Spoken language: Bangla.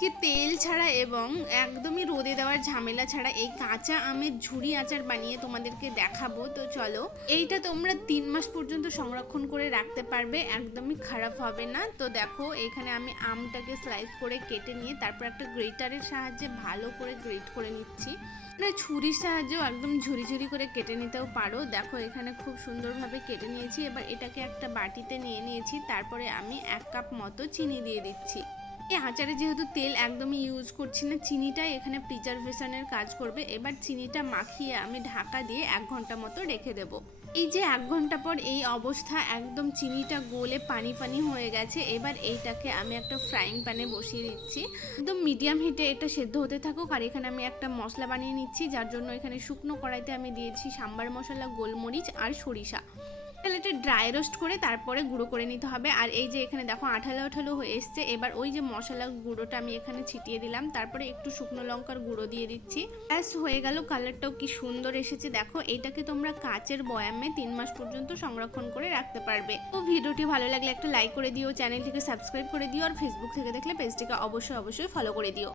আজকে তেল ছাড়া এবং একদমই রোদে দেওয়ার ঝামেলা ছাড়া এই কাঁচা আমের ঝুড়ি আচার বানিয়ে তোমাদেরকে দেখাবো। তো চলো, এইটা তোমরা তিন মাস পর্যন্ত সংরক্ষণ করে রাখতে পারবে, একদমই খারাপ হবে না। তো দেখো, এখানে আমি আমটাকে স্লাইস করে কেটে নিয়ে তারপর একটা গ্রেটারের সাহায্যে ভালো করে গ্রেট করে নিচ্ছি। মানে ছুরির সাহায্যেও একদম ঝুরি ঝুরি করে কেটে নিতেও পারো। দেখো, এখানে খুব সুন্দরভাবে কেটে নিয়েছি। এবার এটাকে একটা বাটিতে নিয়ে নিয়েছি, তারপরে আমি এক কাপ মতো চিনি দিয়ে দিচ্ছি। এই আচারে যেহেতু তেল একদমই ইউজ করছি না চিনিটাই এখানে প্রিজারভেশনের কাজ করবে। এবার চিনিটা মাখিয়ে আমি ঢাকা দিয়ে এক ঘণ্টা মতো রেখে দেব। এই যে এক ঘণ্টা পর এই অবস্থা, একদম চিনিটা গলে পানি পানি হয়ে গেছে। এবার এইটাকে আমি একটা ফ্রাইং প্যানে বসিয়ে দিচ্ছি। একদম মিডিয়াম হিটে এটা সেদ্ধ হতে থাকুক। আর এখানে আমি একটা মশলা বানিয়ে নিচ্ছি, যার জন্য এখানে শুকনো কড়াইতে আমি দিয়েছি সাম্বার মশলা, গোলমরিচ আর সরিষা। তাহলে এটা ড্রাই রোস্ট করে তারপরে গুঁড়ো করে নিতে হবে। আর এই যে এখানে দেখো আঠালো আঠালো হয়ে এসছে, এবার ওই যে মশলা গুঁড়োটা আমি এখানে ছিটিয়ে দিলাম। তারপরে একটু শুকনো লঙ্কার গুঁড়ো দিয়ে দিচ্ছি। ব্যাস, হয়ে গেল কালারটাও কি সুন্দর এসেছে। দেখো, এটাকে তোমরা কাচের বয়ামে তিন মাস পর্যন্ত সংরক্ষণ করে রাখতে পারবে। তো ভিডিওটি ভালো লাগলে একটা লাইক করে দিও চ্যানেলটিকে সাবস্ক্রাইব করে দিও, আর ফেসবুক থেকে দেখলে পেজটিকে অবশ্যই অবশ্যই ফলো করে দিও।